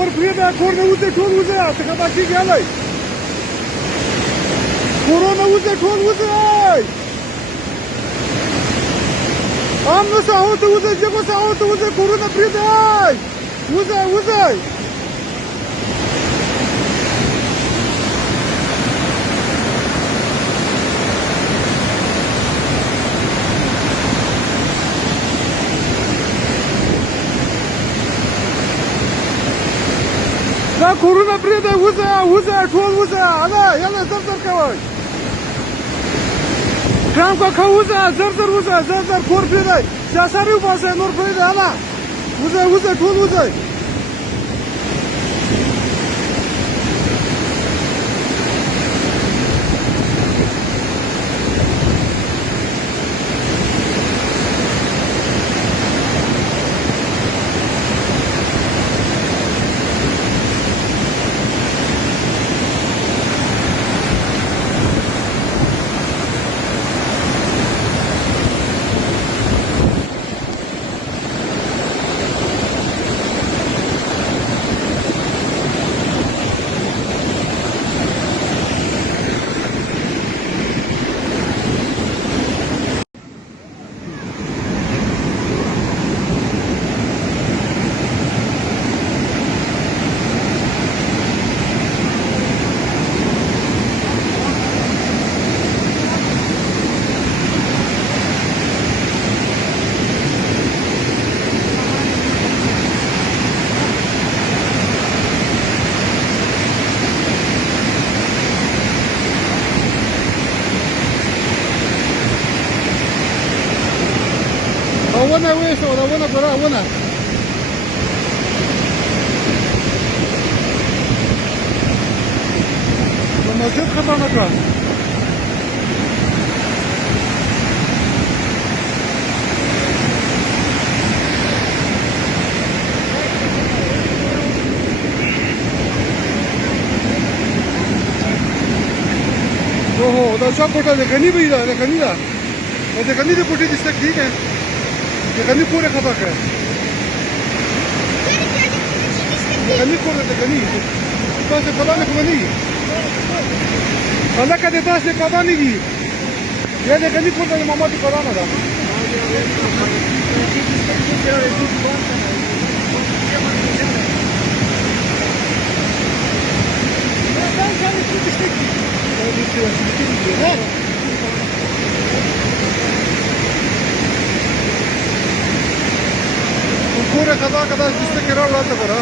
کور پرېږده کور نه وځئ ټول وځئ څه خطا کېږي هلئ کورونه وځئ ټول وځئ امنو ساحو ته وځئ جګو ساحو ته وځئ کورونه پرېږدئ وځئ وځئ دا کورونه پرېږدئ وځئ وځئ ټول وځئ هله یاله زر زر کوئ کرام کاکا وځئ زر زر وځئ زر زر کور پرېږدئ سیاسري وباسئ نور پرېږدئ هله وځئ وځئ ټول وځئ ونه ویسو دا ونه ګوره ونه د مسجد خطا نه کړه اوهو دا چا کوټه د غني به ده د غني ده د غني د کوټې دسته ٹھیک ہے غني پورې خطا کړه غني پورې د غني تاسو په باندې غني هلکه د تاسو په باندې دي یا د غني پورې د محمد قرآن ده پورے خطا کدا جس سے کرا لاتا کرا